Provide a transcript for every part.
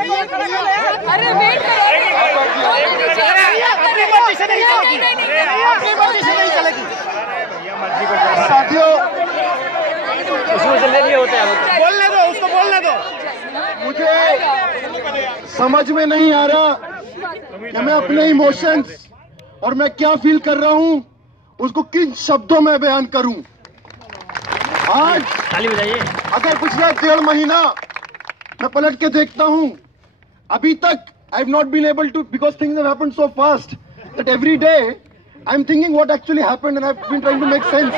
अरे वेट करो, साथियों बोलने दो, उसको बोलने दो। मुझे समझ में नहीं आ रहा कि मैं अपने इमोशंस और मैं क्या फील कर रहा हूं उसको किन शब्दों में बयान करूं। आज ताली बजाइए। अगर पिछला 1.5 महीना मैं पलट के देखता हूं, अभी तक I have not been able to, because things have happened so fast that every day I am thinking what actually happened and I have been trying to make sense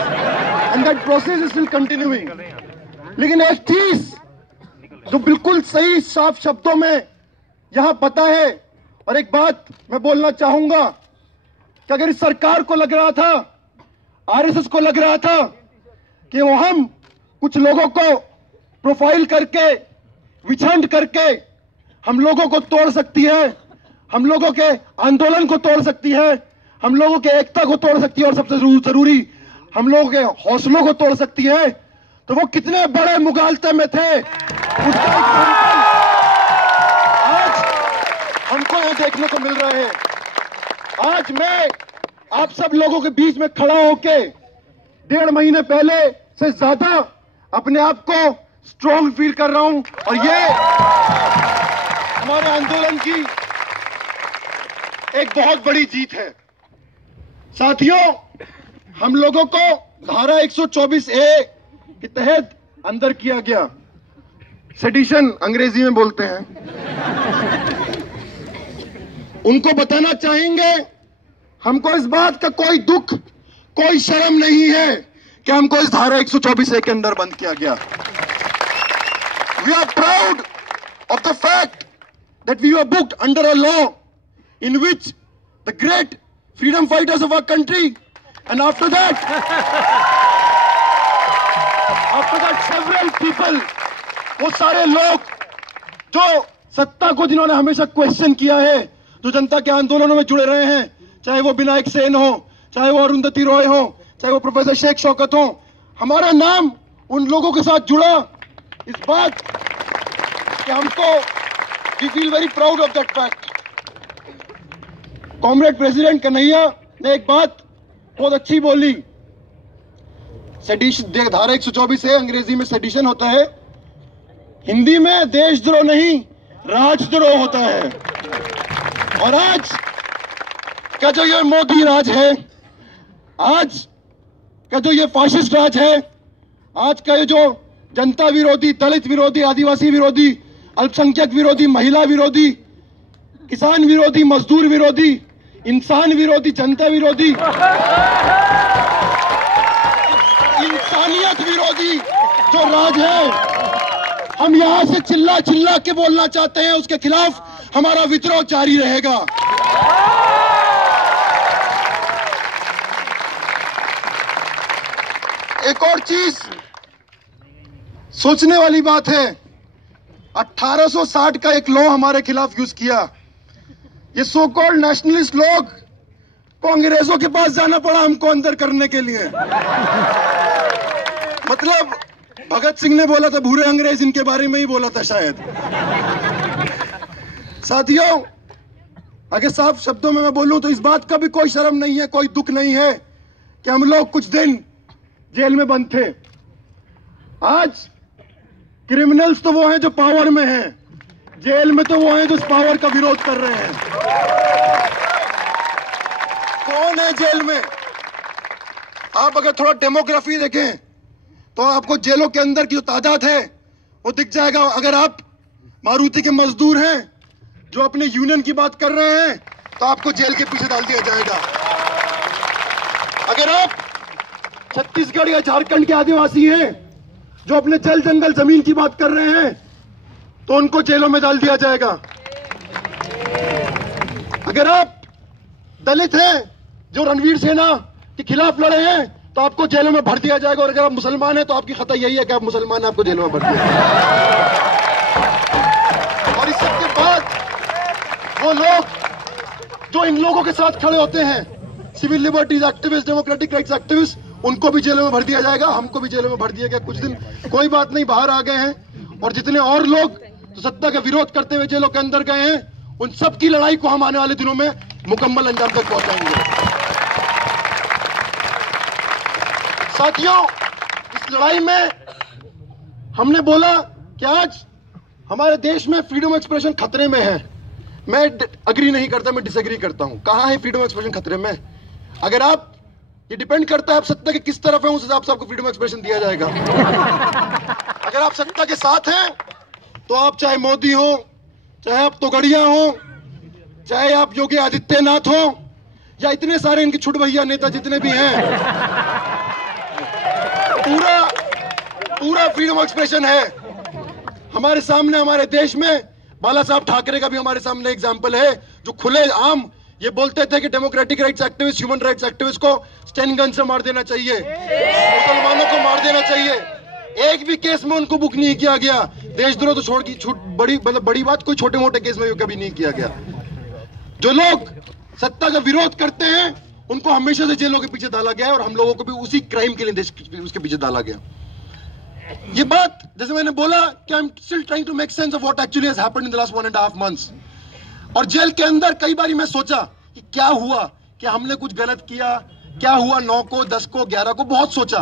and that process is still continuing. लेकिन एक चीज जो बिल्कुल सही साफ शब्दों में यहां पता है, और एक बात मैं बोलना चाहूंगा कि अगर इस सरकार को लग रहा था, आरएसएस को लग रहा था कि वो हम कुछ लोगों को प्रोफाइल करके, विछांड करके हम लोगों को तोड़ सकती है, हम लोगों के आंदोलन को तोड़ सकती है, हम लोगों के एकता को तोड़ सकती है, और सबसे जरूरी हम लोगों के हौसलों को तोड़ सकती है, तो वो कितने बड़े मुगालते में थे उसका एग्जाम्पल आज हमको ये देखने को मिल रहा है। आज मैं आप सब लोगों के बीच में खड़ा होके 1.5 महीने पहले से ज्यादा अपने आप को स्ट्रॉन्ग फील कर रहा हूं, और ये हमारे आंदोलन की एक बहुत बड़ी जीत है। साथियों, हम लोगों को धारा 124A के तहत अंदर किया गया, सेडिशन अंग्रेजी में बोलते हैं। उनको बताना चाहेंगे हमको इस बात का कोई दुख, कोई शर्म नहीं है कि हमको इस धारा 124A के अंदर बंद किया गया। We are proud of the fact that we were booked under a law in which the great freedom fighters of our country and after that several people, वो सारे लोग जो सत्ता को जिन्होंने हमेशा क्वेश्चन किया है, जो जनता के आंदोलनों में जुड़े रहे हैं, चाहे वो विनायक सेन हो, चाहे वो अरुंधति रॉय हो, चाहे वो प्रोफेसर शेख शौकत हो, हमारा नाम उन लोगों के साथ जुड़ा इस बात कि हमको we feel very proud of that fact. Comrade president Kanhaiya ने एक बात बहुत अच्छी बोली, सेडिशन, धारा 124A अंग्रेजी में सेडिशन होता है, हिंदी में देशद्रोह नहीं राजद्रोह होता है। और आज का जो ये मोदी राज है, आज का जो ये फाशिस्ट राज है, आज का ये जो जनता विरोधी, दलित विरोधी, आदिवासी विरोधी, अल्पसंख्यक विरोधी, महिला विरोधी, किसान विरोधी, मजदूर विरोधी, इंसान विरोधी, जनता विरोधी, इंसानियत विरोधी जो राज है, हम यहां से चिल्ला चिल्ला के बोलना चाहते हैं, उसके खिलाफ हमारा विद्रोह जारी रहेगा। एक और चीज सोचने वाली बात है, 1860 का एक लॉ हमारे खिलाफ यूज किया। ये सो कॉल्ड नेशनलिस्ट लोग को अंग्रेजों के पास जाना पड़ा हमको अंदर करने के लिए। मतलब भगत सिंह ने बोला था भूरे अंग्रेज, इनके बारे में ही बोला था शायद। साथियों, अगर साफ शब्दों में मैं बोलूं तो इस बात का भी कोई शर्म नहीं है, कोई दुख नहीं है कि हम लोग कुछ दिन जेल में बंद थे। आज क्रिमिनल्स तो वो हैं जो पावर में हैं, जेल में तो वो हैं जो उस पावर का विरोध कर रहे हैं। कौन है जेल में? आप अगर थोड़ा डेमोग्राफी देखें तो आपको जेलों के अंदर की जो तादाद है वो दिख जाएगा। अगर आप मारुति के मजदूर हैं जो अपने यूनियन की बात कर रहे हैं तो आपको जेल के पीछे डाल दिया जाएगा। अगर आप छत्तीसगढ़ या झारखंड के आदिवासी हैं जो अपने जल जंगल जमीन की बात कर रहे हैं तो उनको जेलों में डाल दिया जाएगा। अगर आप दलित हैं जो रणवीर सेना के खिलाफ लड़े हैं तो आपको जेलों में भर दिया जाएगा। और अगर आप मुसलमान हैं तो आपकी खता यही है कि आप मुसलमान हैं, आपको जेलों में भर दिया जाएगा। और इस सब के बाद वो लोग जो इन लोगों के साथ खड़े होते हैं, civil liberties activist, democratic rights activist, उनको भी जेलों में भर दिया जाएगा, हमको भी जेलों में भर दिया गया। कुछ दिन कोई बात नहीं, बाहर आ गए हैं। और जितने और लोग तो सत्ता का विरोध करते हुए जेलों के अंदर गए हैं, उन सब की लड़ाई को हम आने वाले दिनों में मुकम्मल अंजाम तक पहुंचाएंगे। साथियों, इस लड़ाई में हमने बोला कि आज हमारे देश में फ्रीडम ऑफ एक्सप्रेशन खतरे में है। मैं अग्री नहीं करता, मैं डिसएग्री करता हूं। कहां है फ्रीडम ऑफ एक्सप्रेशन खतरे में? अगर आप, ये डिपेंड करता है आप सत्ता के किस तरफ है, उस हिसाब से आपको फ्रीडम ऑफ एक्सप्रेशन दिया जाएगा। अगर आप सत्ता के साथ हैं तो आप चाहे मोदी हो, चाहे आप तोगड़िया हो, चाहे आप योगी आदित्यनाथ हो, या इतने सारे इनके छुट भैया नेता जितने भी हैं, पूरा फ्रीडम ऑफ एक्सप्रेशन है हमारे सामने। हमारे देश में बाला साहब ठाकरे का भी हमारे सामने एग्जाम्पल है, जो खुले आम ये बोलते थे कि democratic rights activist, human rights activist को स्टेन गन से मार देना चाहिए, मुसलमानों को मार देना चाहिए। एक भी केस में उनको बुक नहीं किया गया। देशद्रोह तो छोड़ की बड़ी बात, कोई छोटे मोटे केस में कभी नहीं किया गया। जो लोग सत्ता का विरोध करते हैं उनको हमेशा से जेलों के पीछे डाला गया है, और हम लोगों को भी उसी क्राइम के लिए देश उसके पीछे डाला गया। ये बात, जैसे मैंने बोला कि I am still trying to make sense of what actually has happened in the last 1.5 months। और जेल के अंदर कई बार मैं सोचा कि क्या हुआ, कि हमने कुछ गलत किया, क्या हुआ 9 को, 10 को, 11 को, बहुत सोचा।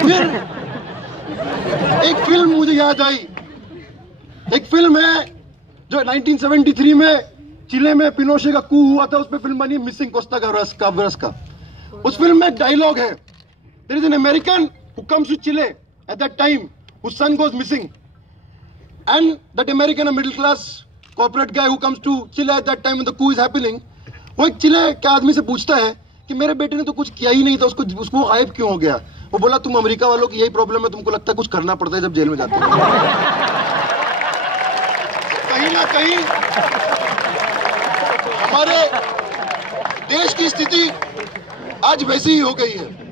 फिर एक फिल्म मुझे याद आई। एक फिल्म है जो 1973 में चिले में पिनोशे का कू हुआ था, उस पर फिल्म बनी मिसिंग कोस्टा काव्रस का। उस फिल्म में एक डायलॉग है, there is an American who comes to Chile at that time, whose son goes missing, and that American, a middle class corporate guy who comes to Chile at that time when the coup is happening, वो एक चिले के आदमी से पूछता है कि मेरे बेटे ने तो कुछ किया ही नहीं था, उसको गायब क्यों हो गया? वो बोला, तुम अमेरिका वालों की यही प्रॉब्लम है, तुमको लगता है कुछ करना पड़ता है जब जेल में जाते हो। कहीं ना कहीं हमारे देश की स्थिति आज वैसी ही हो गई है।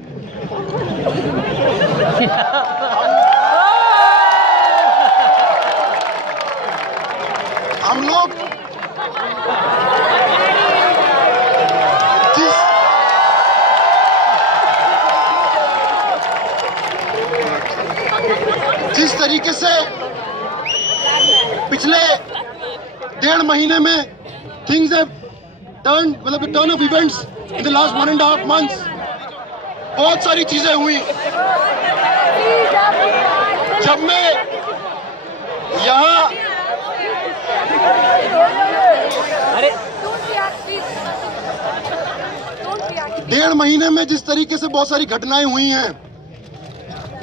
हम लोग जिस तरीके से पिछले 1.5 महीने में थिंग्स हैव टर्न, मतलब turn off events in the last 1.5 months, बहुत सारी चीजें हुई। जब मैं यहाँ 1.5 महीने में जिस तरीके से बहुत सारी घटनाएं हुई हैं,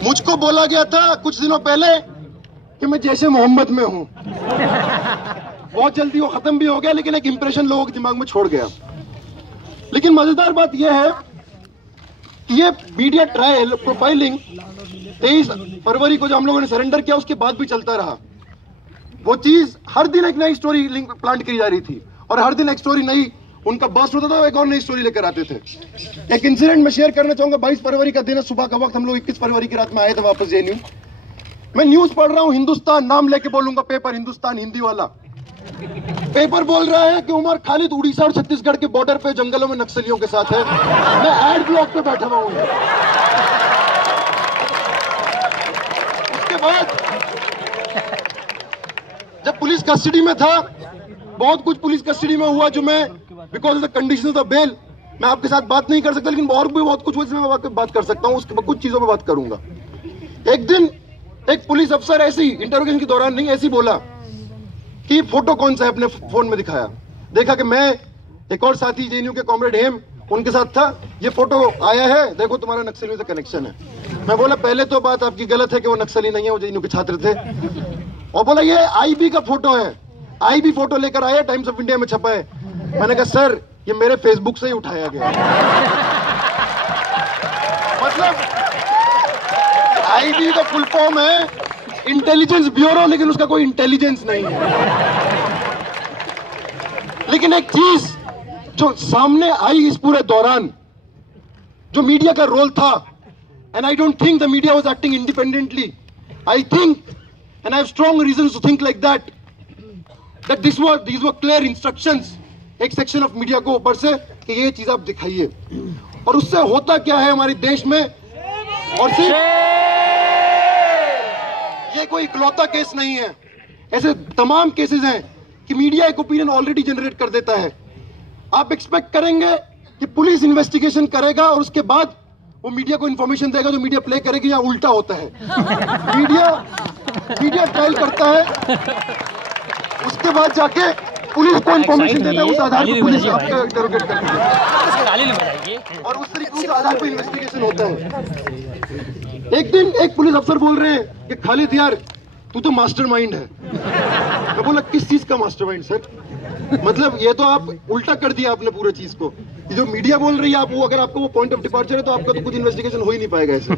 मुझको बोला गया था कुछ दिनों पहले कि मैं जैसे मोहम्मद में हूं। बहुत जल्दी वो खत्म भी हो गया, लेकिन एक इंप्रेशन लोगों के दिमाग में छोड़ गया। लेकिन मजेदार बात यह है कि ये मीडिया ट्रायल प्रोफाइलिंग 23 फरवरी को जो हम लोगों ने सरेंडर किया, उसके बाद भी चलता रहा। वो चीज हर दिन एक नई स्टोरी लिंक प्लांट की जा रही थी, और हर दिन एक स्टोरी नई, उनका बर्स्ट होता था, एक और नई स्टोरी लेकर आते थे। एक इंसिडेंट मैं शेयर करना चाहूंगा। 22 फरवरी का दिन है, सुबह का वक्त, हम लोग 21 फरवरी की रात में आए थे वापस जेएनयू। मैं न्यूज पढ़ रहा हूं, हिंदुस्तान, नाम लेके बोलूंगा, पेपर हिंदुस्तान हिंदी वाला। पेपर बोल रहा है कि उमर खालिद उड़ीसा और छत्तीसगढ़ के बॉर्डर पे जंगलों में नक्सलियों के साथ है। मैं एड ब्लॉक पे बैठा हुआ हूं। उसके बाद जब पुलिस कस्टडी में था, बहुत कुछ पुलिस कस्टडी में हुआ जो मैं because of the conditions of bail मैं आपके साथ बात नहीं कर सकता, लेकिन और भी बहुत कुछ मैं बात कर सकता हूं। उसके कुछ चीजों पर बात करूंगा। एक दिन एक पुलिस अफसर ऐसी इंटरोगेशन के दौरान नहीं ऐसी बोला कि फोटो कौन सा है, अपने फोन में दिखाया। देखा कि मैं, एक और साथी जेएनयू के कॉमरेड हेम, उनके साथ था। ये फोटो आया है, देखो तुम्हारा नक्सलियों से कनेक्शन है। मैं बोला पहले तो बात आपकी गलत है कि वो नक्सली नहीं है, वो जेएनयू के छात्र थे। और बोला ये आईबी का फोटो है, आईबी फोटो लेकर आया, टाइम्स ऑफ इंडिया में छपा है। मैंने कहा सर ये मेरे फेसबुक से ही उठाया गया। मतलब आईबी का फुल फॉर्म है इंटेलिजेंस ब्यूरो, लेकिन उसका कोई इंटेलिजेंस नहीं है। लेकिन एक चीज जो सामने आई इस पूरे दौरान, जो मीडिया का रोल था, and I don't think the media was acting independently. I think, and I have strong reasons to think like that, these were clear instructions एक सेक्शन ऑफ मीडिया को ऊपर से कि ये चीज आप दिखाइए। और उससे होता क्या है हमारे देश में, और सिर्फ ये कोई इकलौता केस नहीं है। ऐसे तमाम केसेस हैं कि मीडिया एक ओपिनियन ऑलरेडी जनरेट कर देता है। आप एक्सपेक्ट करेंगे कि पुलिस इन्वेस्टिगेशन करेगा और उसके बाद वो मीडिया को इंफॉर्मेशन देगा जो मीडिया प्ले करेगी, या उल्टा होता है। मीडिया ट्रायल करता है, उसके बाद जाके पुलिस को इंफॉर्मेशन देता है, उस आधार पर पुलिस आपको इंटरोगेट करती है और उस तरीके के आधार पर इन्वेस्टिगेशन होता है। एक दिन एक पुलिस अफसर बोल रहे हैं कि खालिद यार तू तो मास्टरमाइंड है। मैं बोला किस चीज का मास्टरमाइंड सर? मतलब ये तो आप उल्टा कर दिया आपने पूरे चीज को। ये जो मीडिया बोल रही है आप वो, अगर आपको वो पॉइंट ऑफ डिपार्चर है तो आपका तो कुछ इन्वेस्टिगेशन हो ही नहीं पाएगा ऐसे।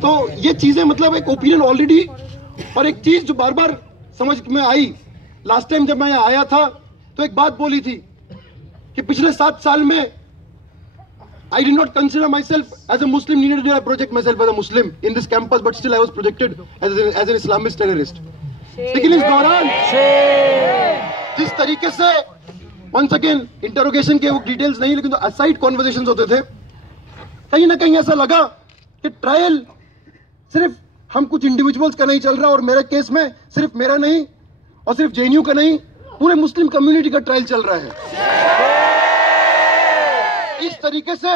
तो ये चीजें मतलब एक ओपिनियन ऑलरेडी। और एक चीज जो बार बार समझ में आई, लास्ट टाइम जब मैं यहाँ आया था तो एक बात बोली थी कि पिछले 7 साल में I did not consider myself as a Muslim, neither did I project myself as a Muslim in this campus, but still I was projected as an Islamist terrorist. लेकिन इस दौरान जिस तरीके से once again इंटरोगेशन के वो details नहीं, लेकिन जो असाइड कॉन्वर्सेशंस होते थे, कहीं ना कहीं ऐसा लगा कि ट्रायल सिर्फ हम कुछ इंडिविजुअल्स का नहीं चल रहा, और मेरे केस में सिर्फ मेरा नहीं और सिर्फ जेएनयू का नहीं, पूरे मुस्लिम कम्युनिटी का ट्रायल चल रहा है। इस तरीके से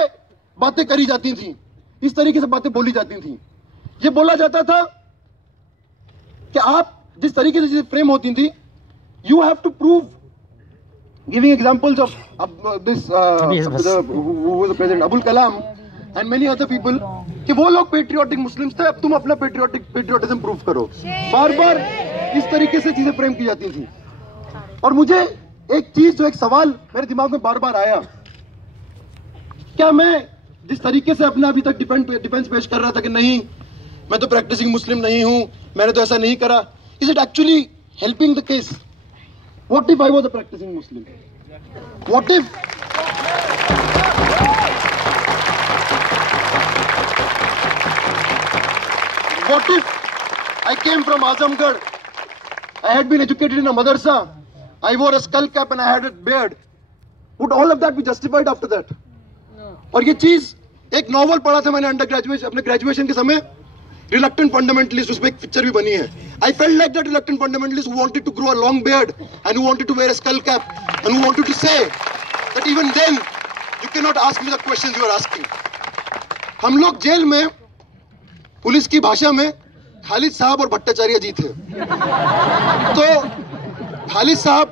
बातें करी जाती थी, इस तरीके से बातें बोली जाती थी। ये बोला जाता था कि आप जिस तरीके से चीजें फ्रेम होती थी, you have to prove, giving examples of this president Abul Kalam and many other people, कि वो लोग पेट्रियोटिक मुस्लिम्स थे, अब तुम अपना पेट्रियोटिज्म प्रूव करो। बार बार इस तरीके से चीजें फ्रेम की जाती थी। और मुझे एक चीज, जो एक सवाल मेरे दिमाग में बार बार आया, क्या मैं जिस तरीके से अपना अभी तक डिफेंस पेश कर रहा था कि नहीं मैं तो प्रैक्टिसिंग मुस्लिम नहीं हूं, मैंने तो ऐसा नहीं करा, is it actually helping the case? What if I was a practising Muslim? What if I came from Azamgarh, I had been educated in a मदरसा, I wore a skull cap and I had a beard. Would all of that be justified after that? और ये चीज, एक novel पढ़ा था मैंने under graduation, अपने graduation के समय, रिलक्टेंट फंडामेंटलिस्ट, उसमें एक पिक्चर भी बनी है। I felt like that reluctant fundamentalist who wanted to grow a long beard and who wanted to wear a skull cap and who wanted to say that even then you cannot ask me the questions you are asking. हम लोग jail में police की भाषा में खालिद साहब और भट्टाचार्य जी थे। तो खालिद साहब,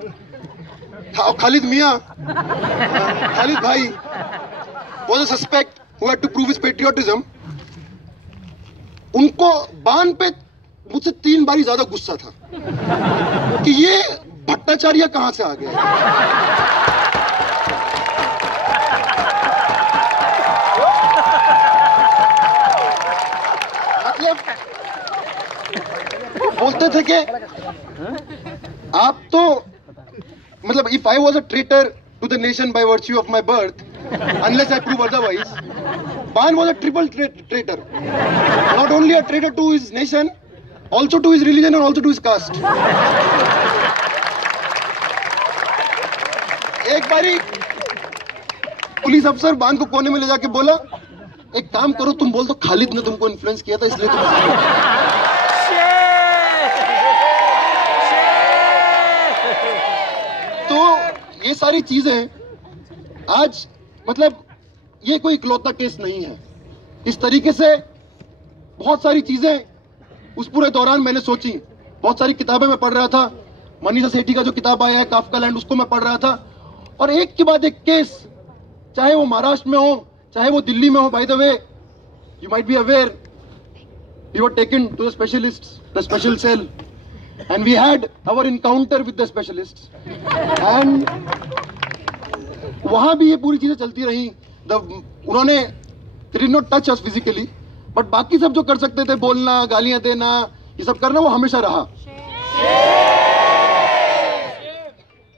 खालिद मियां, खालिद भाई was a suspect who had to prove his patriotism. उनको बान पे मुझसे 3 बारी ज्यादा गुस्सा था कि ये भट्टाचार्य कहां से आ गया। मतलब बोलते थे कि आप तो, मतलब if I was a traitor to the nation by virtue of my birth, unless I prove otherwise, Ban was a triple traitor. Not only a traitor to his nation, also to his religion and also to his caste. एक बारी police अफसर बान को कोने में ले जाके बोला, एक काम करो, तुम बोल दो खालिद ने तुमको इन्फ्लुएंस किया था इसलिए तुम। तो ये सारी चीजें आज, मतलब ये कोई इकलौता केस नहीं है। इस तरीके से बहुत सारी चीजें उस पूरे दौरान मैंने सोची। बहुत सारी किताबें मैं पढ़ रहा था, मनीषा सेठी का जो किताब आया है काफका लैंड, उसको मैं पढ़ रहा था, और एक के बाद एक केस, चाहे वो महाराष्ट्र में हो चाहे वो दिल्ली में हो। By the way, you might be aware, we were taken to the specialists, the special cell, and we had our encounter with the specialists, and वहां भी ये पूरी चीजें चलती रही। उन्होंने they did not touch us physically, but बाकी सब जो कर सकते थे, बोलना, गालियां देना, ये सब करना, वो हमेशा रहा।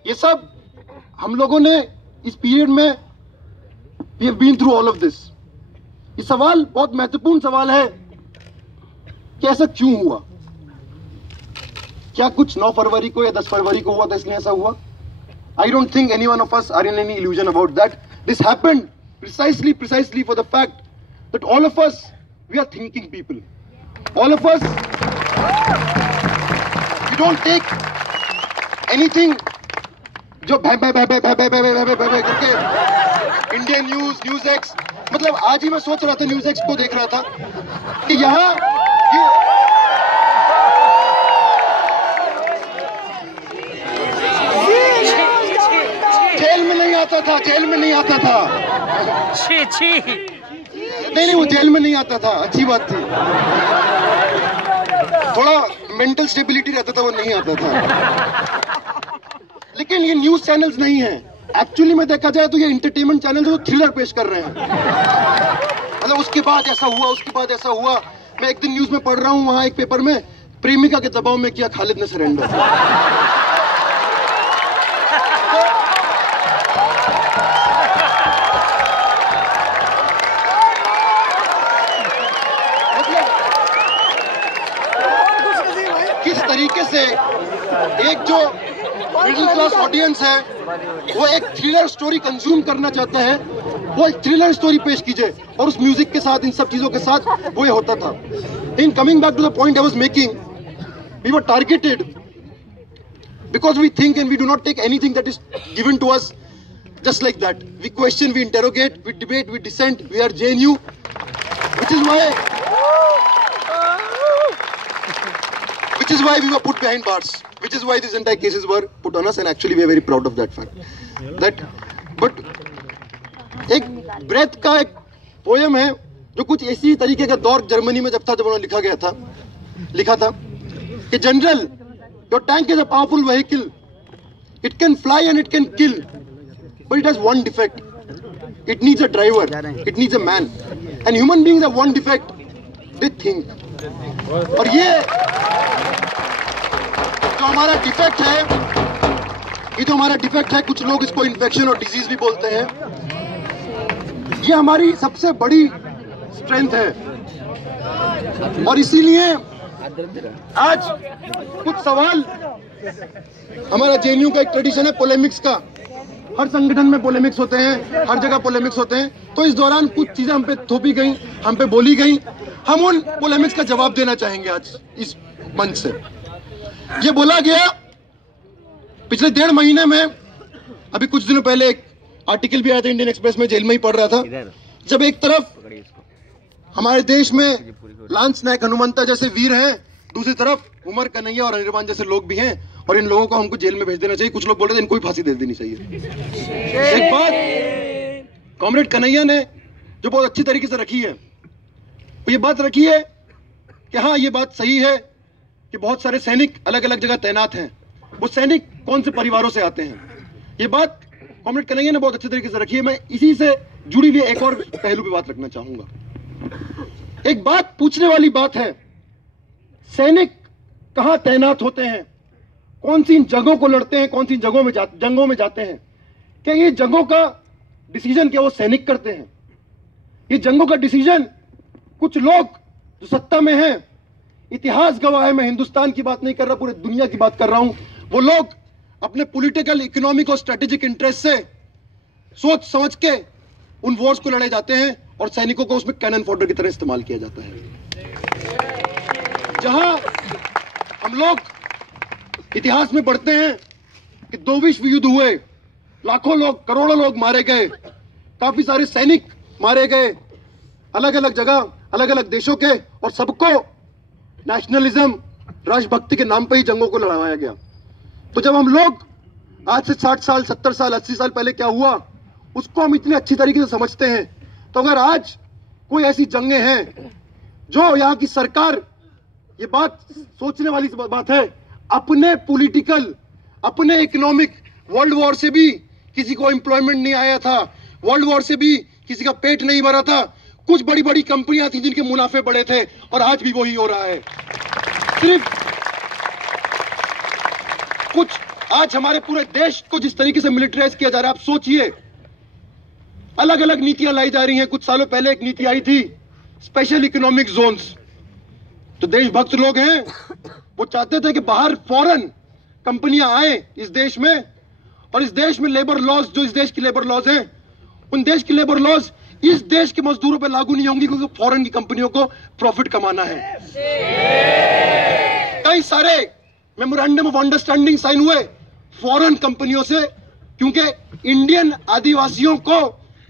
ये सब हम लोगों ने इस पीरियड में we have been through all of this। ये सवाल बहुत महत्वपूर्ण सवाल है कि ऐसा क्यों हुआ? क्या कुछ 9 फरवरी को या 10 फरवरी को हुआ था इसलिए ऐसा हुआ? I don't think any one of us are in any illusion about that. This happened precisely for the fact that all of us, we are thinking people. All of us, we don't take anything जो करके Indian news, news x, मतलब आज ही मैं सोच रहा था, news x को देख रहा था कि यहाँ जेल में नहीं आता था, जेल में नहीं आता था, नहीं वो जेल में नहीं आता था, अच्छी बात थी, थोड़ा मेंटल स्टेबिलिटी रहता था, वो नहीं आता था। लेकिन ये न्यूज चैनल्स नहीं है, एक्चुअली में देखा जाए तो ये एंटरटेनमेंट चैनल जो थ्रिलर पेश कर रहे हैं। मतलब उसके बाद ऐसा हुआ, उसके बाद ऐसा हुआ। मैं एक दिन न्यूज में पढ़ रहा हूँ, वहां एक पेपर में, प्रेमिका के दबाव में किया खालिद ने सरेंडर। किस तरीके से एक जो मिडिल क्लास ऑडियंस है वो एक थ्रिलर स्टोरी कंज्यूम करना चाहता है, वो एक थ्रिलर स्टोरी पेश कीजिए, और उस म्यूजिक के साथ, इन सब चीजों के साथ वो ये होता था। In coming back to the point I was making, we were targeted because we think and we do not take anything that is given to us just like that. We question, we interrogate, we debate, we dissent, we are JNU, which is why we were put behind bars, which is why these entire cases were put on us, and actually we are very proud of that fact. But एक breath का एक poem है जो कुछ इसी तरीके का दौर जर्मनी में जब था, जब उन्होंने लिखा था कि general, your tank is a powerful vehicle, it can fly and it can kill, but it has one defect, it needs a driver, it needs a man, and human beings have one defect, they think. और ये जो हमारा defect है, कुछ लोग इसको infection और disease भी बोलते हैं, ये हमारी सबसे बड़ी स्ट्रेंथ है। और इसीलिए आज कुछ सवाल, हमारा जेएनयू का एक ट्रेडिशन है पोलेमिक्स का, हर संगठन में पोलेमिक्स होते हैं, हर जगह पोलेमिक्स होते हैं, तो इस दौरान कुछ चीजें हम पे थोपी गई, हम पे बोली गई, हम उन पोलेमिक्स का जवाब देना चाहेंगे आज इस मंच से। ये बोला गया पिछले 1.5 महीने में, अभी कुछ दिनों पहले एक आर्टिकल भी आया था इंडियन एक्सप्रेस में, जेल में ही पढ़ रहा था, जब एक तरफ हमारे देश में लांस नायक हनुमंता जैसे वीर हैं, दूसरी तरफ उमर कन्हैया और अनिर्बान जैसे लोग भी हैं, और इन लोगों को हमको जेल में भेज देना चाहिए। कुछ लोग बोल रहे थे इनको भी फांसी दे देनी चाहिए। एक बात कॉमरेड कन्हैया ने जो बहुत अच्छी तरीके से रखी है, तो ये बात रखी है कि हाँ, ये बात सही है कि बहुत सारे सैनिक अलग अलग जगह तैनात हैं, वो सैनिक कौन से परिवारों से आते हैं, ये बात कॉमरेड कन्हैया ने बहुत अच्छे तरीके से रखी है। मैं इसी से जुड़ी हुई एक और पहलू पे बात रखना चाहूंगा। एक बात पूछने वाली बात है, सैनिक कहां तैनात होते हैं, कौन सी जगहों को लड़ते हैं, कौन सी जंगों में जाते हैं, क्या ये जंगों का डिसीजन क्या वो सैनिक करते हैं? ये जंगों का डिसीजन कुछ लोग जो सत्ता में हैं, इतिहास गवाह है, मैं हिंदुस्तान की बात नहीं कर रहा, पूरे दुनिया की बात कर रहा हूं, वो लोग अपने पॉलिटिकल, इकोनॉमिक और स्ट्रेटेजिक इंटरेस्ट से सोच समझ के उन वॉर्स को लड़े जाते हैं, और सैनिकों को उसमें कैनन फॉडर की तरह इस्तेमाल किया जाता है। जहां हम लोग इतिहास में पढ़ते हैं कि 2 विश्व युद्ध हुए, लाखों लोग, करोड़ों लोग मारे गए, काफी सारे सैनिक मारे गए, अलग अलग जगह, अलग अलग देशों के, और सबको नेशनलिज्म, राष्ट्रभक्ति के नाम पर ही जंगों को लड़वाया गया। तो जब हम लोग आज से 60 साल, 70 साल, 80 साल पहले क्या हुआ, उसको हम इतने अच्छी तरीके से समझते हैं, तो अगर आज कोई ऐसी जंगें हैं जो यहाँ की सरकार, ये बात सोचने वाली बात है, अपने पॉलिटिकल, अपने इकोनॉमिक, वर्ल्ड वॉर से भी किसी को एम्प्लॉयमेंट नहीं आया था, वर्ल्ड वॉर से भी किसी का पेट नहीं भरा था, कुछ बड़ी बड़ी कंपनियां थी जिनके मुनाफे बड़े थे, और आज भी वही हो रहा है। सिर्फ कुछ आज हमारे पूरे देश को जिस तरीके से मिलिटराइज किया जा रहा है, आप सोचिए, अलग अलग नीतियां लाई जा रही हैं। कुछ सालों पहले एक नीति आई थी, स्पेशल इकोनॉमिक जोन्स। तो देशभक्त लोग हैं, वो चाहते थे कि बाहर फॉरेन कंपनियां आए इस देश में, और इस देश में लेबर लॉज, जो इस देश की लेबर लॉज हैं, उन देश की लेबर लॉज इस देश के मजदूरों पर लागू नहीं होंगी, क्योंकि फॉरेन की कंपनियों को प्रॉफिट कमाना है। कई सारे मेमोरेंडम ऑफ अंडरस्टैंडिंग साइन हुए फॉरेन कंपनियों से, क्योंकि इंडियन आदिवासियों को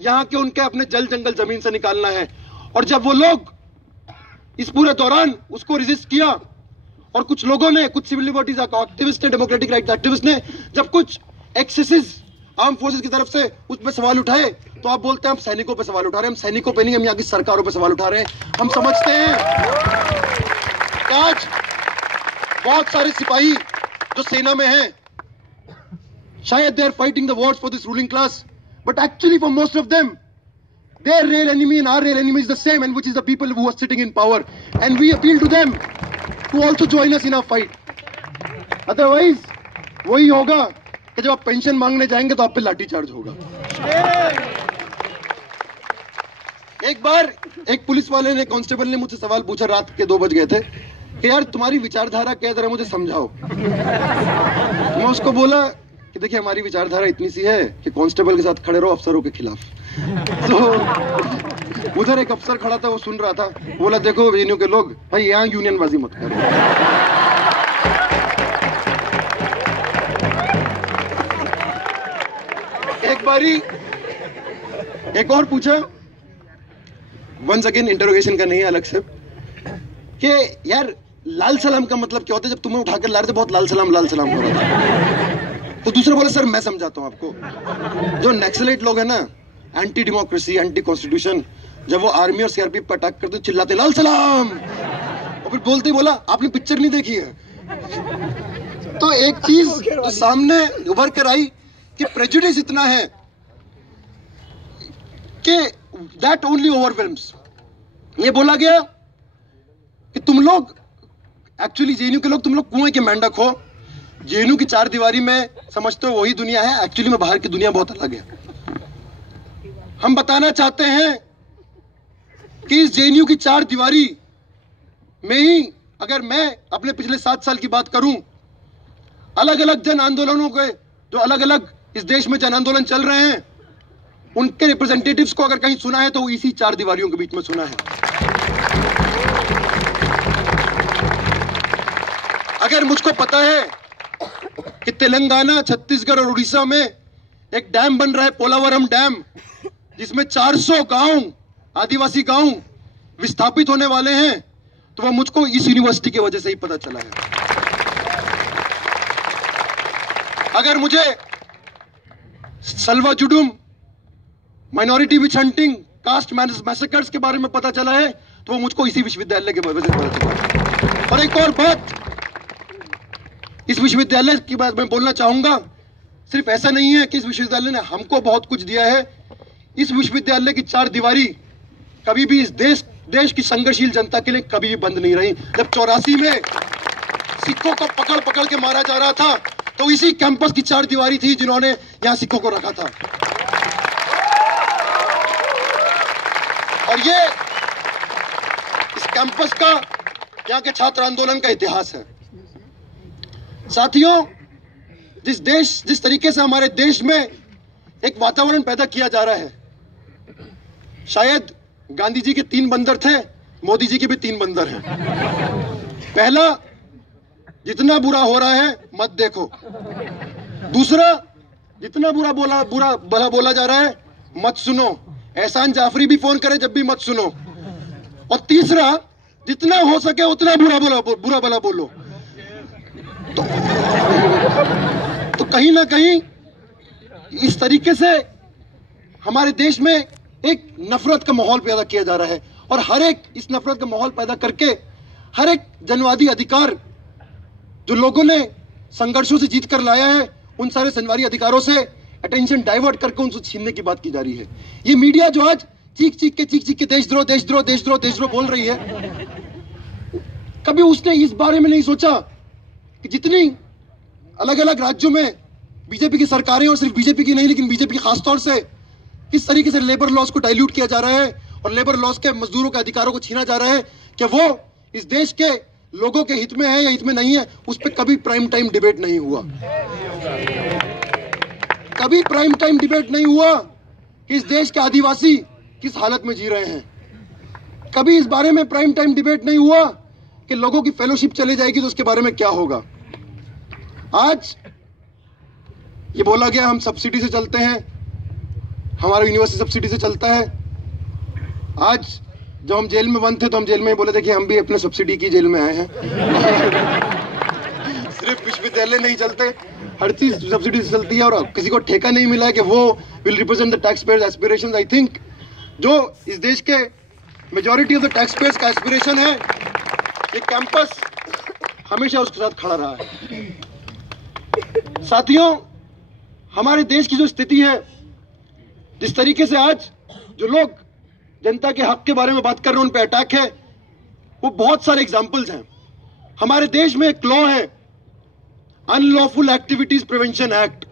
यहां के उनके अपने जल जंगल जमीन से निकालना है। और जब वो लोग इस पूरे दौरान उसको रेजिस्ट किया और कुछ लोगों ने, कुछ सिविल लिबर्टीज एक्टिविस्ट ने, डेमोक्रेटिक राइट्स एक्टिविस्ट ने जब कुछ एक्सेसेस आर्म फोर्सेस की तरफ से उस पर सवाल उठाए, तो आप बोलते हैं हम सैनिकों पे सवाल उठा रहे हैं। हम सैनिकों पे नहीं, हम यहाँ की सरकारों पे सवाल उठा रहे हैं। हम समझते हैं कि आज बहुत सारे सिपाही जो सेना में हैं, शायद they are fighting the wars for this ruling class, but actually for most of them, their real enemy and our real enemy is the same, and which is the people who are sitting in power, and we appeal to them to also join us in our fight. Otherwise, वही होगा कि जब आप pension मांगने जाएंगे तो आप पे लाठी चार्ज होगा। एक बार एक पुलिस वाले ने, कांस्टेबल ने मुझसे सवाल पूछा, रात के 2 बज गए थे, कि यार तुम्हारी विचारधारा क्या है, जरा मुझे समझाओ। मैं उसको बोला कि देखिए हमारी विचारधारा इतनी सी है कि कांस्टेबल के साथ खड़े रहो अफसरों के खिलाफ। तो उधर एक अफसर खड़ा था, वो सुन रहा था, बोला देखो जेएनयू के लोग, भाई यहाँ यूनियनबाजी मत करो। एक बारी एक और पूछा, वंस अगेन इंटरोगेशन का नहीं है, अलग से, कि यार लाल सलाम का मतलब क्या होता है? जब तुम्हें उठाकर ला रहे थे बहुत लाल सलाम हो रहा था। तो दूसरा बोला सर मैं समझाता हूं आपको, जो नक्सलाइट लोग हैं ना, एंटी डेमोक्रेसी, एंटी कॉन्स्टिट्यूशन, जब वो आर्मी और सीआरपीएफ पर अटैक करते चिल्लाते लाल सलाम, और फिर बोलते ही बोला आपने पिक्चर नहीं देखी है। तो एक चीज तो सामने उभर कर आई कि प्रेजुडिस इतना है कि दैट ओनली ओवरवेल्म्स। ये बोला गया कि तुम लोग एक्चुअली जेएनयू के लोग, तुम लोग कुएं के मेंढक हो। जेएनयू की 4 दीवारी में समझते हो वही दुनिया है, एक्चुअली में बाहर की दुनिया बहुत अलग है। हम बताना चाहते हैं कि इस जेएनयू की 4 दीवारी में ही अगर मैं अपने पिछले 7 साल की बात करूं, अलग अलग जन आंदोलनों के, जो अलग अलग इस देश में जन आंदोलन चल रहे हैं, उनके रिप्रेजेंटेटिव्स को अगर कहीं सुना है तो वो इसी 4 दीवारियों के बीच में सुना है। अगर मुझको पता है कि तेलंगाना, छत्तीसगढ़ और उड़ीसा में एक डैम बन रहा है, पोलावरम डैम, जिसमें 400 गांव, आदिवासी गांव विस्थापित होने वाले हैं, तो वह मुझको इस यूनिवर्सिटी की वजह से ही पता चला है। अगर मुझे Salwa Judum, minority witch hunting, caste massacres के बारे में पता चला है, तो वो मुझको इसी विश्वविद्यालय के वजह से पता चला। और एक और बात इस विश्वविद्यालय की बात मैं बोलना चाहूंगा, सिर्फ ऐसा नहीं है कि इस विश्वविद्यालय ने हमको बहुत कुछ दिया है। इस विश्वविद्यालय की 4 दीवारी कभी भी इस देश की संघर्षशील जनता के लिए कभी भी बंद नहीं रही। जब 84 में सिखों को पकड़ पकड़ के मारा जा रहा था, तो इसी कैंपस की 4 दीवारी थी जिन्होंने यहां सिखों को रखा था। और ये इस कैंपस का, यहाँ के छात्र आंदोलन का इतिहास है। साथियों, जिस तरीके से हमारे देश में एक वातावरण पैदा किया जा रहा है, शायद गांधी जी के 3 बंदर थे, मोदी जी के भी 3 बंदर हैं। पहला, जितना बुरा हो रहा है मत देखो। दूसरा, जितना बुरा बोला जा रहा है मत सुनो, एहसान जाफरी भी फोन करे जब भी मत सुनो। और तीसरा, जितना हो सके उतना बुरा भला बोलो। तो कहीं ना कहीं इस तरीके से हमारे देश में एक नफरत का माहौल पैदा किया जा रहा है, और हर एक इस नफरत का माहौल पैदा करके हर एक जनवादी अधिकार जो लोगों ने संघर्षों से जीत कर लाया है, उन सारे जनवादी अधिकारों से अटेंशन डाइवर्ट करके उनसे छीनने की बात की जा रही है। ये मीडिया जो आज चीख चीख के देशद्रोह बोल रही है, कभी उसने इस बारे में नहीं सोचा कि जितनी अलग अलग राज्यों में बीजेपी की सरकारें, और सिर्फ बीजेपी की नहीं लेकिन बीजेपी की खासतौर से, किस तरीके से लेबर लॉज को डाइल्यूट किया जा रहा है और लेबर लॉज के मजदूरों के अधिकारों को छीना जा रहा है, कि वो इस देश के लोगों के हित में है या हित में नहीं है, उस पर कभी प्राइम टाइम डिबेट नहीं हुआ। कभी प्राइम टाइम डिबेट नहीं हुआ कि इस देश के आदिवासी किस हालत में जी रहे हैं। कभी इस बारे में प्राइम टाइम डिबेट नहीं हुआ कि लोगों की फेलोशिप चली जाएगी तो उसके बारे में क्या होगा। आज ये बोला गया हम सब्सिडी से चलते हैं, हमारा यूनिवर्सिटी सब्सिडी से चलता है। आज जब हम जेल में बंद थे तो हम जेल में बोले थे कि हम भी अपने सब्सिडी की जेल में आए हैं। सिर्फ विश्वविद्यालय नहीं चलते, हर चीज सब्सिडी से चलती है और किसी को ठेका नहीं मिला है कि वो will represent the tax payers aspirations. I think जो इस देश के majority of the tax payers का एस्पिरेशन है, ये कैंपस हमेशा उसके साथ खड़ा रहा है। साथियों, हमारे देश की जो स्थिति है, जिस तरीके से आज जो लोग जनता के हक के बारे में बात कर रहे हैं, उन पे अटैक है, वो बहुत सारे एग्जांपल्स हैं। हमारे देश में एक लॉ है, अनलॉफुल एक्टिविटीज प्रिवेंशन एक्ट।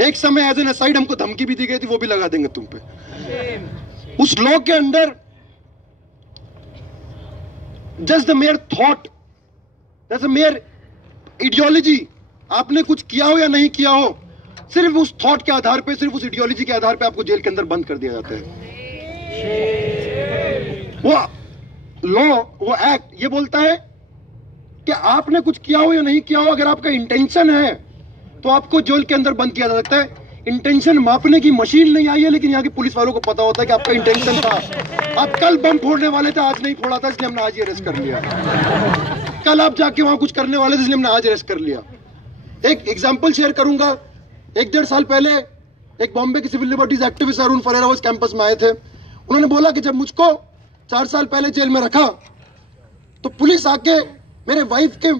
एक समय एज एन असाइड हमको धमकी भी दी गई थी, वो भी लगा देंगे तुम पे। उस लॉ के अंदर just the mayor thought, just the mayor ideology, आपने कुछ किया हो या नहीं किया हो, सिर्फ उस थॉट के आधार पे, सिर्फ उस आइडियोलॉजी के आधार पे आपको जेल के अंदर बंद कर दिया जाता है। वो लॉ, वो एक्ट ये बोलता है कि आपने कुछ किया हो या नहीं किया हो, अगर आपका इंटेंशन है तो आपको जेल के अंदर बंद किया जा सकता है। इंटेंशन मापने की मशीन नहीं आई है, लेकिन यहाँ के पुलिस वालों को पता होता है कि आपका इंटेंशन था। आप कल बम फोड़ने वाले थे, आज नहीं फोड़ा था, इसलिए हमने आज ही अरेस्ट कर लिया। कल आप जाके वहां कुछ करने वाले थे, इसलिए हमने आज अरेस्ट कर लिया। एक एग्जांपल शेयर करूंगा। 1-1.5 साल पहले एक बॉम्बे के civil liberties activist Arun Ferreira उस कैंपस में आए थे। उन्होंने बोला कि जब मुझको 4 साल पहले जेल में रखा तो पुलिस आके मेरे वाइफ के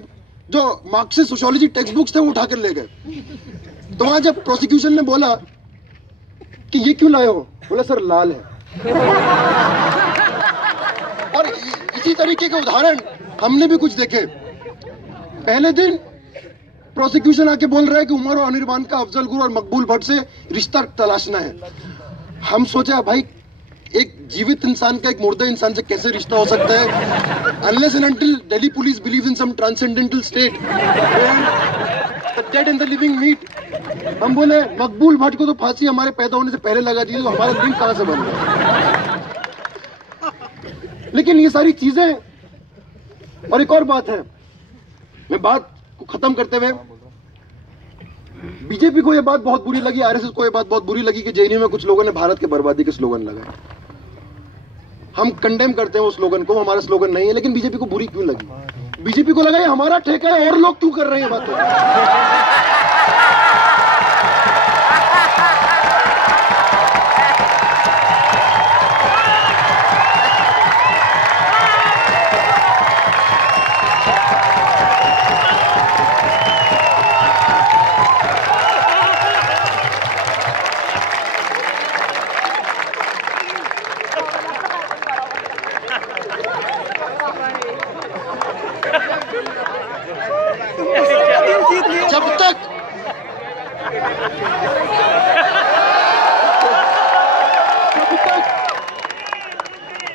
जो मार्क्सिस्ट सोशियोलॉजी टेक्स्ट बुक्स थे वो उठा कर ले गए। तो वहां जब प्रोसिक्यूशन ने बोला कि ये क्यों लाए हो, बोला सर लाल है। और इसी तरीके के उदाहरण हमने भी कुछ देखे। पहले दिन प्रोसिक्यूशन आके बोल रहा है कि उमर और अनिर्बान का अफजल गुरु और मकबूल भट्ट से रिश्ता तलाशना है। हम सोचा भाई एक जीवित इंसान का एक मुर्दा इंसान से कैसे रिश्ता हो सकता है? Unless and until Delhi police believes in some transcendental state where the dead and the living meet. हम बोले मकबूल भट्ट को तो फांसी हमारे पैदा होने से पहले लगा दी, तो हमारा दिन कहां से बन गया? लेकिन ये सारी चीजें, और एक और बात है, मैं बात को खत्म करते हुए, बीजेपी को यह बात बहुत बुरी लगी, आरएसएस को यह बात बहुत बुरी लगी कि जेएनयू में कुछ लोगों ने भारत के बर्बादी के स्लोगन लगाए। हम कंडेम करते हैं उस स्लोगन को, हमारा स्लोगन नहीं है, लेकिन बीजेपी को बुरी क्यों लगी? बीजेपी को लगा ये हमारा ठेका है, और लोग क्यों कर रहे हैं बातें?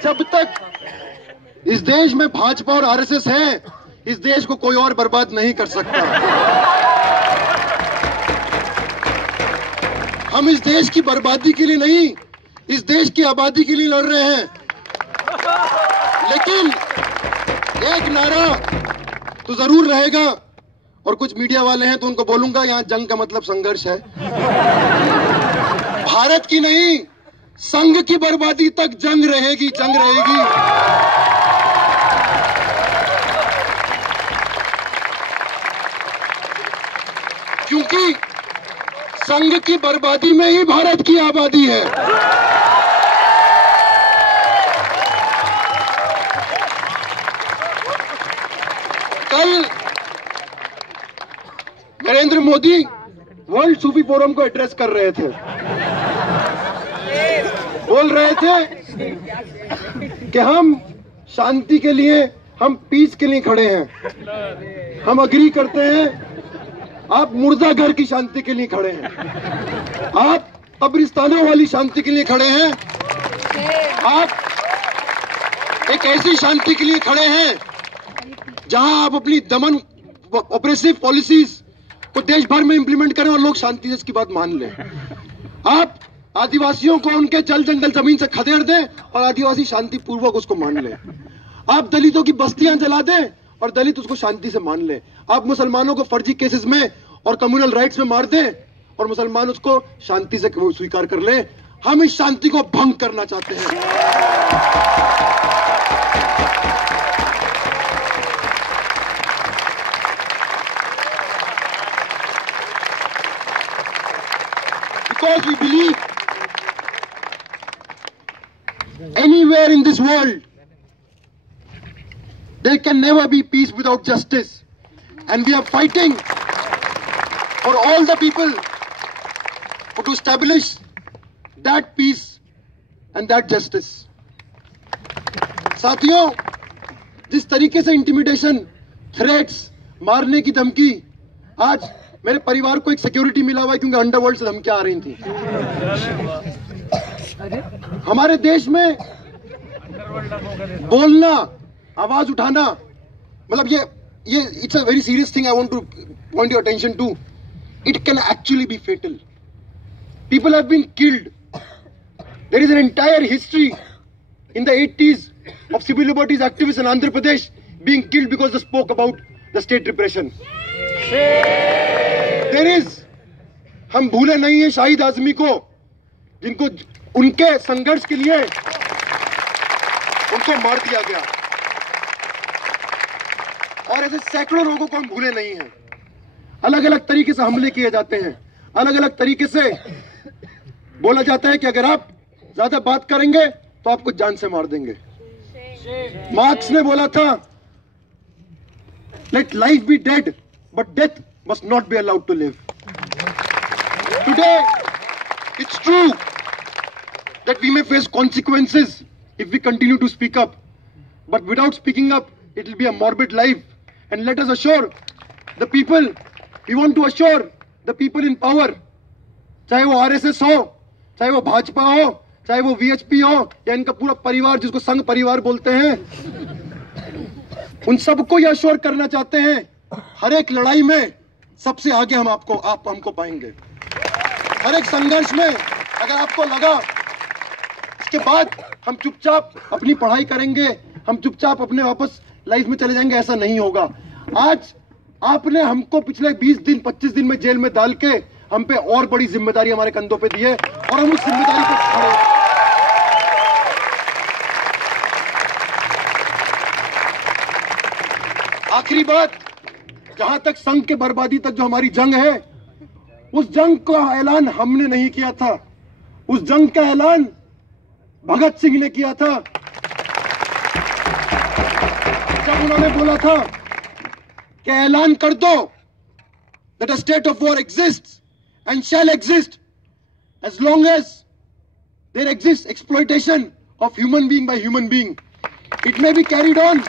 जब तक इस देश में भाजपा और आरएसएस है, इस देश को कोई और बर्बाद नहीं कर सकता। हम इस देश की बर्बादी के लिए नहीं, इस देश की आबादी के लिए लड़ रहे हैं। लेकिन एक नारा तो जरूर रहेगा, और कुछ मीडिया वाले हैं तो उनको बोलूंगा, यहां जंग का मतलब संघर्ष है। भारत की नहीं, संघ की बर्बादी तक जंग रहेगी, जंग रहेगी। क्योंकि संघ की बर्बादी में ही भारत की आबादी है। कल नरेंद्र मोदी वर्ल्ड सूफी फोरम को एड्रेस कर रहे थे, बोल रहे थे कि हम शांति के लिए, हम पीस के लिए खड़े हैं, हम अग्री करते हैं। आप मुर्दा घर की शांति के लिए खड़े हैं, आप कब्रिस्तानों वाली शांति के लिए खड़े हैं, आप एक ऐसी शांति के लिए खड़े हैं जहां आप अपनी दमन ऑपरेसिव पॉलिसीज को देश भर में इंप्लीमेंट करें और लोग शांति से इसकी बात मान लें। आप आदिवासियों को उनके जल जंगल जमीन से खदेड़ दें और आदिवासी शांति पूर्वक उसको मान लें। आप दलितों की बस्तियां जला दें और दलित उसको शांति से मान ले। आप मुसलमानों को फर्जी केसेस में और कम्युनल राइट्स में मार दें और मुसलमान उसको शांति से स्वीकार कर ले। हम इस शांति को भंग करना चाहते हैं। Because we believe anywhere in this world there can never be peace without justice, and we are fighting for all the people to establish that peace and that justice. साथियों, जिस तरीके से इंटिमिडेशन, थ्रेट्स, मारने की धमकी, आज मेरे परिवार को एक सिक्योरिटी मिला हुआ है क्योंकि अंडरवर्ल्ड से धमकियां आ रही थी। हमारे देश में बोलना, आवाज उठाना, मतलब ये it's a very serious thing. I want to point your attention to it can actually be fatal. People have been killed. There is an entire history in the 80s of civil liberties activists in Andhra Pradesh being killed because they spoke about the state repression. There is, हम भूले नहीं है शाहिद आजमी को, जिनको उनके संघर्ष के लिए उनको मार दिया गया, और ऐसे सैकड़ों लोगों को हम भूले नहीं हैं। अलग अलग तरीके से हमले किए जाते हैं, अलग अलग तरीके से बोला जाता है कि अगर आप ज्यादा बात करेंगे तो आपको जान से मार देंगे। मार्क्स ने बोला था, let life be dead but death must not be allowed to live. Today it's true that we may face consequences if we continue to speak up, but without speaking up it will be a morbid life. And let us assure the people, we want to assure the people in power, चाहे वो RSS हो, चाहे वो भाजपा हो, चाहे वो VHP हो, या इनका पूरा परिवार जिसको संघ परिवार बोलते हैं, उन सबको यह अश्योर करना चाहते हैं, हर एक लड़ाई में सबसे आगे आप हमको पाएंगे। हर एक संघर्ष में अगर आपको लगा इसके बाद हम चुपचाप अपनी पढ़ाई करेंगे, हम चुपचाप अपने वापस लाइफ में चले जाएंगे, ऐसा नहीं होगा। आज आपने हमको पिछले 20 दिन 25 दिन में जेल में डाल के हम पे और बड़ी जिम्मेदारी हमारे कंधों पे दी है, और हम उस जिम्मेदारी को खड़े। आखिरी बात, जहां तक संघ के बर्बादी तक जो हमारी जंग है, उस जंग का ऐलान हमने नहीं किया था, उस जंग का ऐलान भगत सिंह ने किया था। जब उन्होंने बोला था कि ऐलान कर दो that a state of war exists and shall exist as long as there exists exploitation of human being by human being. It may be carried on